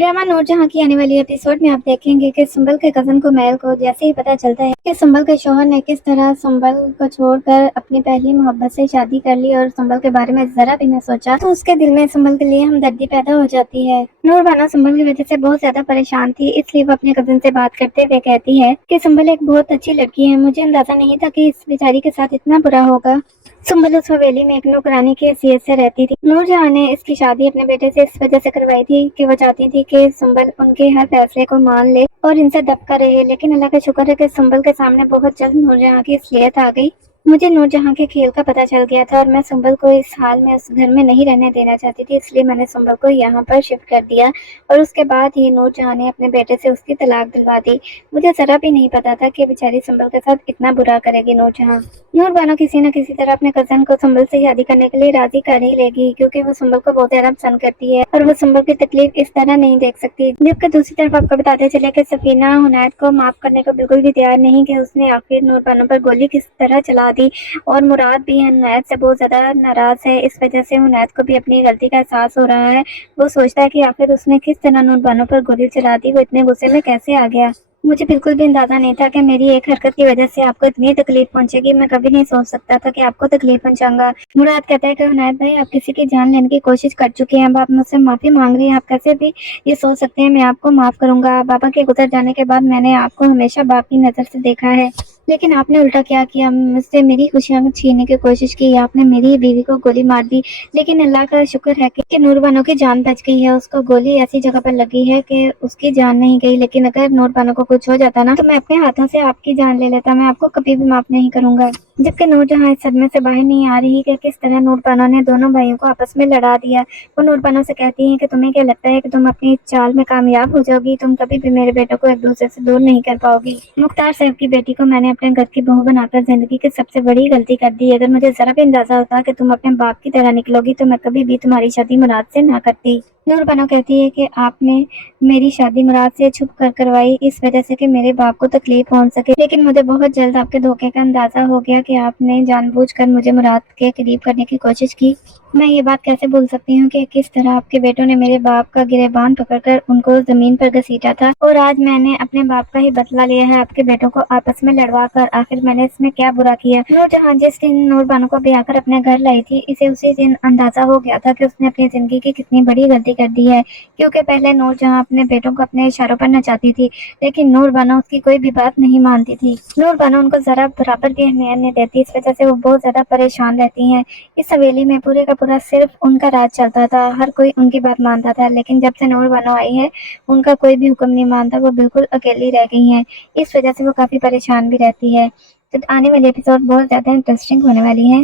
Drama Noor Jahan की आने वाली एपिसोड में आप देखेंगे कि संबल के कजन को महल को जैसे ही पता चलता है कि संबल के शौहर ने किस तरह संबल को छोड़कर अपनी पहली मोहब्बत से शादी कर ली और संबल के बारे में जरा भी न सोचा, तो उसके दिल में संबल के लिए हमदर्दी पैदा हो जाती है। नूर बानो संबल की वजह से बहुत ज्यादा परेशान थी, इसलिए वो अपने कजन से बात करते हुए कहती है कि संबल एक बहुत अच्छी लड़की है, मुझे अंदाजा नहीं था कि इस बेचारी के साथ इतना बुरा होगा। संबल उस हवेली में एक नौकरानी की हैसियत से रहती थी। नूरजहां ने इसकी शादी अपने बेटे से इस वजह से करवाई थी कि वो चाहती थी कि संबल उनके हर फैसले को मान ले और इनसे दबका रहे, लेकिन अल्लाह का शुक्र है कि संबल के सामने बहुत जल्द नूरजहां की असलियत आ गई। मुझे नूरजहां के खेल का पता चल गया था और मैं संबल को इस हाल में उस घर में नहीं रहने देना चाहती थी, इसलिए मैंने संबल को यहाँ पर शिफ्ट कर दिया और उसके बाद ही नूरजहां ने अपने बेटे से उसकी तलाक दिलवा दी। मुझे जरा भी नहीं पता था कि बेचारी संबल के साथ इतना बुरा करेगी नूरजहां। नूर बानो किसी न किसी तरह अपने कजन को संबल से शादी करने के लिए राजी कर ही लेगी, क्योंकि वो संबल को बहुत ज्यादा पसंद करती है और वो संबल की तकलीफ इस तरह नहीं देख सकती। जबकि दूसरी तरफ आपको बताते चले कि सफीना हुनैद को माफ करने को बिल्कुल भी तैयार नहीं कि उसने आखिर नूर बानो पर गोली किस तरह चला दी और मुराद भी हुनैद से बहुत ज्यादा नाराज है। इस वजह से हुनैद को भी अपनी गलती का एहसास हो रहा है। वो सोचता है कि आखिर उसने किस तरह नूर बानो पर गोली चला दी, वो इतने गुस्से में कैसे आ गया। मुझे बिल्कुल भी अंदाजा नहीं था कि मेरी एक हरकत की वजह से आपको इतनी तकलीफ पहुंचेगी। मैं कभी नहीं सोच सकता था कि आपको तकलीफ पहुंचाऊंगा। मुराद कहता है कि हुनैद भाई, आप किसी की जान लेने की कोशिश कर चुके हैं, अब आप मुझसे माफी मांग रही हैं, आप कैसे भी ये सोच सकते हैं मैं आपको माफ करूंगा। बाबा के गुजर जाने के बाद मैंने आपको हमेशा बाप की नजर से देखा है, लेकिन आपने उल्टा क्या किया, मुझसे मेरी खुशियां छीनने की कोशिश की, आपने मेरी बीवी को गोली मार दी। लेकिन अल्लाह का शुक्र है कि नूर बानो की जान बच गई है। उसको गोली ऐसी जगह पर लगी है कि उसकी जान नहीं गई, लेकिन अगर नूर बानो को कुछ हो जाता ना, तो मैं अपने हाथों से आपकी जान ले लेता। मैं आपको कभी भी माफ नहीं करूंगा। जबकि नूरजहां इस सदमे से बाहर नहीं आ रही कि किस तरह नूर बानो ने दोनों भाइयों को आपस में लड़ा दिया। वो नूर बानो से कहती है कि तुम्हें क्या लगता है कि तुम अपनी चाल में कामयाब हो जाओगी, तुम कभी भी मेरे बेटों को एक दूसरे से दूर नहीं कर पाओगी। मुख्तार साहब की बेटी को मैंने अपने घर की बहू बनाकर जिंदगी की सबसे बड़ी गलती कर दी। अगर मुझे जरा भी अंदाजा होता कि तुम अपने बाप की तरह निकलोगी, तो मैं कभी भी तुम्हारी शादी मुराद से ना करती। नूर बानो कहती है कि आपने मेरी शादी मुराद से छुप कर करवाई, इस वजह से कि मेरे बाप को तकलीफ हो सके, लेकिन मुझे बहुत जल्द आपके धोखे का अंदाजा हो गया कि आपने जानबूझकर मुझे मुराद के करीब करने की कोशिश की। मैं ये बात कैसे भूल सकती हूँ कि किस तरह आपके बेटों ने मेरे बाप का गिरेबान पकड़कर उनको जमीन पर घसीटा था, और आज मैंने अपने बाप का ही बदला लिया है आपके बेटों को आपस में लड़वा कर। आखिर मैंने इसमें क्या बुरा किया। नूरजहां जिस दिन नूर बानो को ब्याह कर अपने घर लाई थी, इसे उसी दिन अंदाजा हो गया था कि उसने अपनी जिंदगी की कितनी बड़ी गलती कर दी है, क्योंकि पहले नूरजहां अपने बेटों को अपने इशारों पर नचाती थी, लेकिन नूर बानो उसकी कोई भी बात नहीं मानती थी। नूर बानो उनको जरा बराबर की अहमियत नहीं देती, इस वजह से वो बहुत ज्यादा परेशान रहती हैं। इस हवेली में पूरे का पूरा सिर्फ उनका राज चलता था, हर कोई उनकी बात मानता था, लेकिन जब से नूर बानो आई है उनका कोई भी हुक्म नहीं मानता, वो बिल्कुल अकेली रह गई हैं। इस वजह से वो काफी परेशान भी रहती है। तो आने वाली एपिसोड बहुत ज्यादा इंटरेस्टिंग होने वाली है।